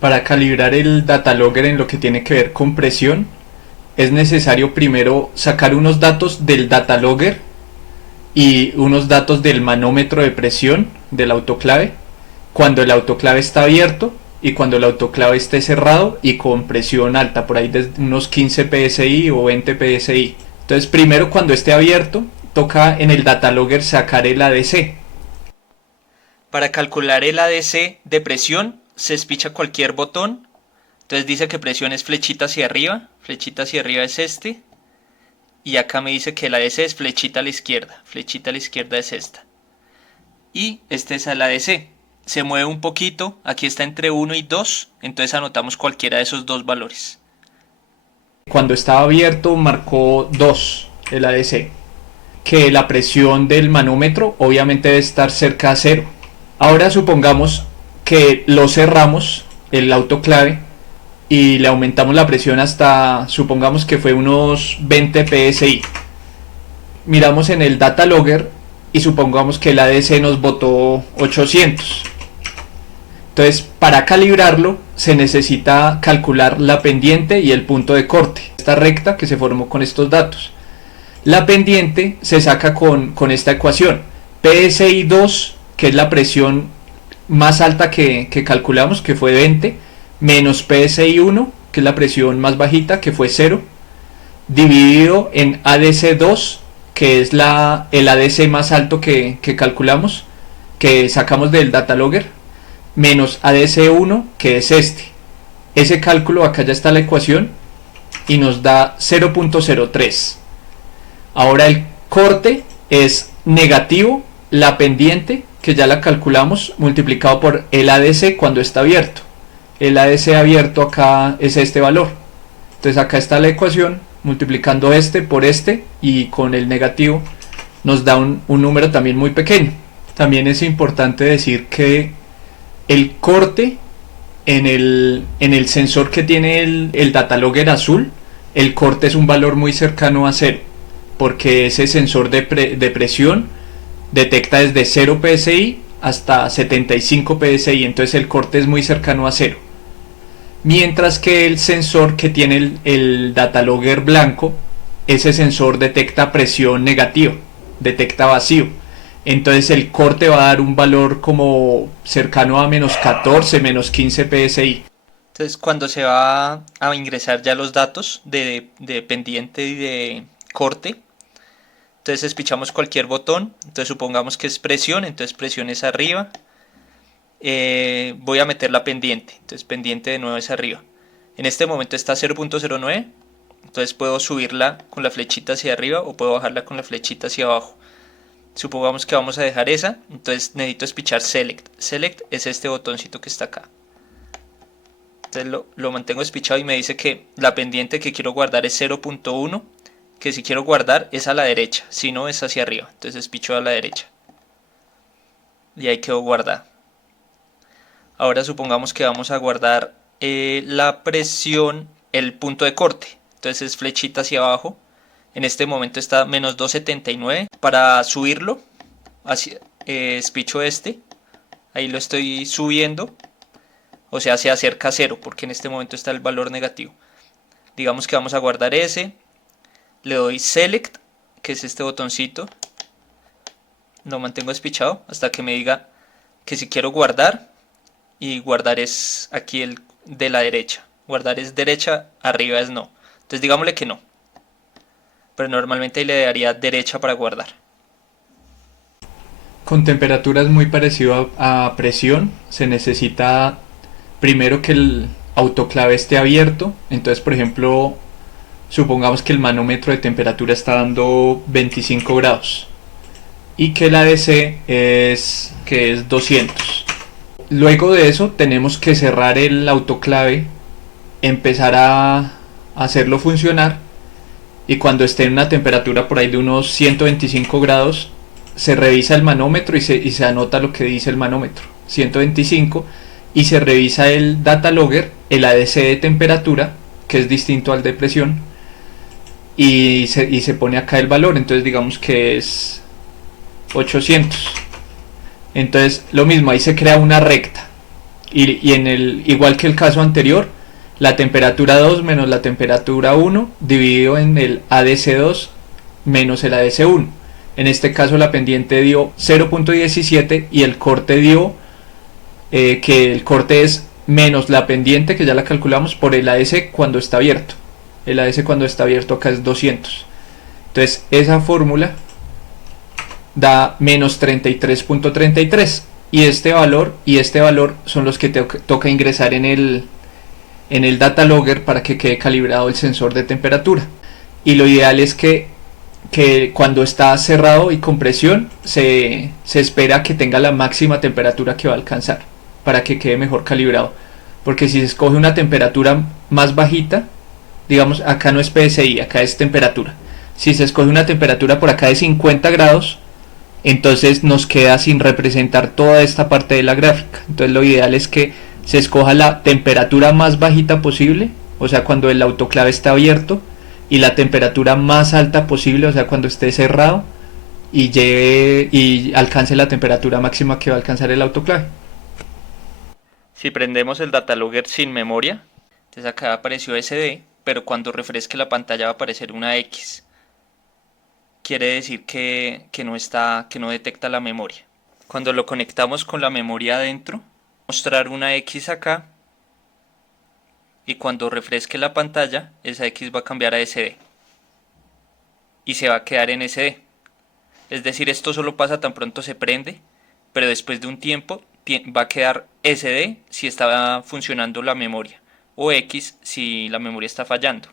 Para calibrar el data logger en lo que tiene que ver con presión, es necesario primero sacar unos datos del data logger y unos datos del manómetro de presión del autoclave cuando el autoclave está abierto y cuando el autoclave esté cerrado y con presión alta, por ahí de unos 15 psi o 20 psi. Entonces primero, cuando esté abierto, toca en el data logger sacar el ADC. Para calcular el ADC de presión se espicha cualquier botón. Entonces dice que presión es flechita hacia arriba es este. Y acá me dice que el ADC es flechita a la izquierda es esta. Y este es el ADC. Se mueve un poquito, aquí está entre 1 y 2, entonces anotamos cualquiera de esos dos valores. Cuando estaba abierto marcó 2 el ADC, que la presión del manómetro obviamente debe estar cerca a 0. Ahora supongamos que lo cerramos, el autoclave, y le aumentamos la presión hasta, supongamos que fue unos 20 psi. Miramos en el data logger y supongamos que el ADC nos botó 800. Entonces, para calibrarlo se necesita calcular la pendiente y el punto de corte, esta recta que se formó con estos datos. La pendiente se saca con esta ecuación, PSI 2, que es la presión más alta que calculamos, que fue 20, menos PSI 1, que es la presión más bajita, que fue 0, dividido en ADC 2, que es el ADC más alto que calculamos, que sacamos del data logger, menos ADC 1, que es este. Ese cálculo, acá ya está la ecuación, y nos da 0.03. Ahora el corte es negativo, la pendiente, que ya la calculamos, multiplicado por el ADC cuando está abierto. El ADC abierto acá es este valor. Entonces acá está la ecuación, multiplicando este por este, y con el negativo nos da un número también muy pequeño. También es importante decir que el corte en el sensor que tiene el data logger azul, el corte es un valor muy cercano a 0, porque ese sensor de presión detecta desde 0 psi hasta 75 psi, entonces el corte es muy cercano a 0. Mientras que el sensor que tiene el data logger blanco, ese sensor detecta presión negativa, detecta vacío. Entonces el corte va a dar un valor como cercano a menos 14, menos 15 psi. Entonces cuando se va a ingresar ya los datos de pendiente y de corte, entonces espichamos cualquier botón. Entonces supongamos que es presión, entonces presión es arriba. Voy a meter la pendiente, entonces pendiente de nuevo es arriba. En este momento está 0.09, entonces puedo subirla con la flechita hacia arriba o puedo bajarla con la flechita hacia abajo. Supongamos que vamos a dejar esa, entonces necesito espichar select. Select es este botoncito que está acá. Entonces lo mantengo espichado y me dice que la pendiente que quiero guardar es 0.1, que si quiero guardar es a la derecha, si no es hacia arriba. Entonces espicho a la derecha y ahí quedó guardada. Ahora supongamos que vamos a guardar la presión, el punto de corte. Entonces es flechita hacia abajo. En este momento está menos 279. Para subirlo, espicho este. Ahí lo estoy subiendo. O sea, se acerca a 0 porque en este momento está el valor negativo. Digamos que vamos a guardar ese. Le doy Select, que es este botoncito. Lo mantengo espichado hasta que me diga que si quiero guardar. Y guardar es aquí el de la derecha. Guardar es derecha, arriba es no. Entonces digámosle que no. Pero normalmente le daría derecha para guardar. Con temperaturas muy parecidas a presión, se necesita primero que el autoclave esté abierto. Entonces, por ejemplo, supongamos que el manómetro de temperatura está dando 25 grados y que el ADC es 200. Luego de eso tenemos que cerrar el autoclave, empezar a hacerlo funcionar, y cuando esté en una temperatura por ahí de unos 125 grados se revisa el manómetro y se anota lo que dice el manómetro, 125, y se revisa el data logger, el ADC de temperatura, que es distinto al de presión, y se pone acá el valor. Entonces digamos que es 800. Entonces lo mismo, ahí se crea una recta. Y en el, igual que el caso anterior, la temperatura 2 menos la temperatura 1 dividido en el ADC2 menos el ADC1. En este caso la pendiente dio 0.17 y el corte dio que el corte es menos la pendiente, que ya la calculamos, por el AS cuando está abierto. El AS cuando está abierto acá es 200. Entonces esa fórmula da menos 33.33 y este valor son los que toca ingresar en el data logger para que quede calibrado el sensor de temperatura. Y lo ideal es que cuando está cerrado y con presión se espera que tenga la máxima temperatura que va a alcanzar para que quede mejor calibrado, porque si se escoge una temperatura más bajita, digamos acá no es PSI, acá es temperatura, si se escoge una temperatura por acá de 50 grados, entonces nos queda sin representar toda esta parte de la gráfica. Entonces lo ideal es que se escoja la temperatura más bajita posible, o sea cuando el autoclave está abierto, y la temperatura más alta posible, o sea cuando esté cerrado y alcance la temperatura máxima que va a alcanzar el autoclave. Si prendemos el datalogger sin memoria, entonces acá apareció SD, pero cuando refresque la pantalla va a aparecer una X. Quiere decir que no detecta la memoria. Cuando lo conectamos con la memoria adentro, mostrar una X acá, y cuando refresque la pantalla, esa X va a cambiar a SD y se va a quedar en SD. Es decir, esto solo pasa tan pronto se prende, pero después de un tiempo va a quedar SD si está funcionando la memoria, o X si la memoria está fallando.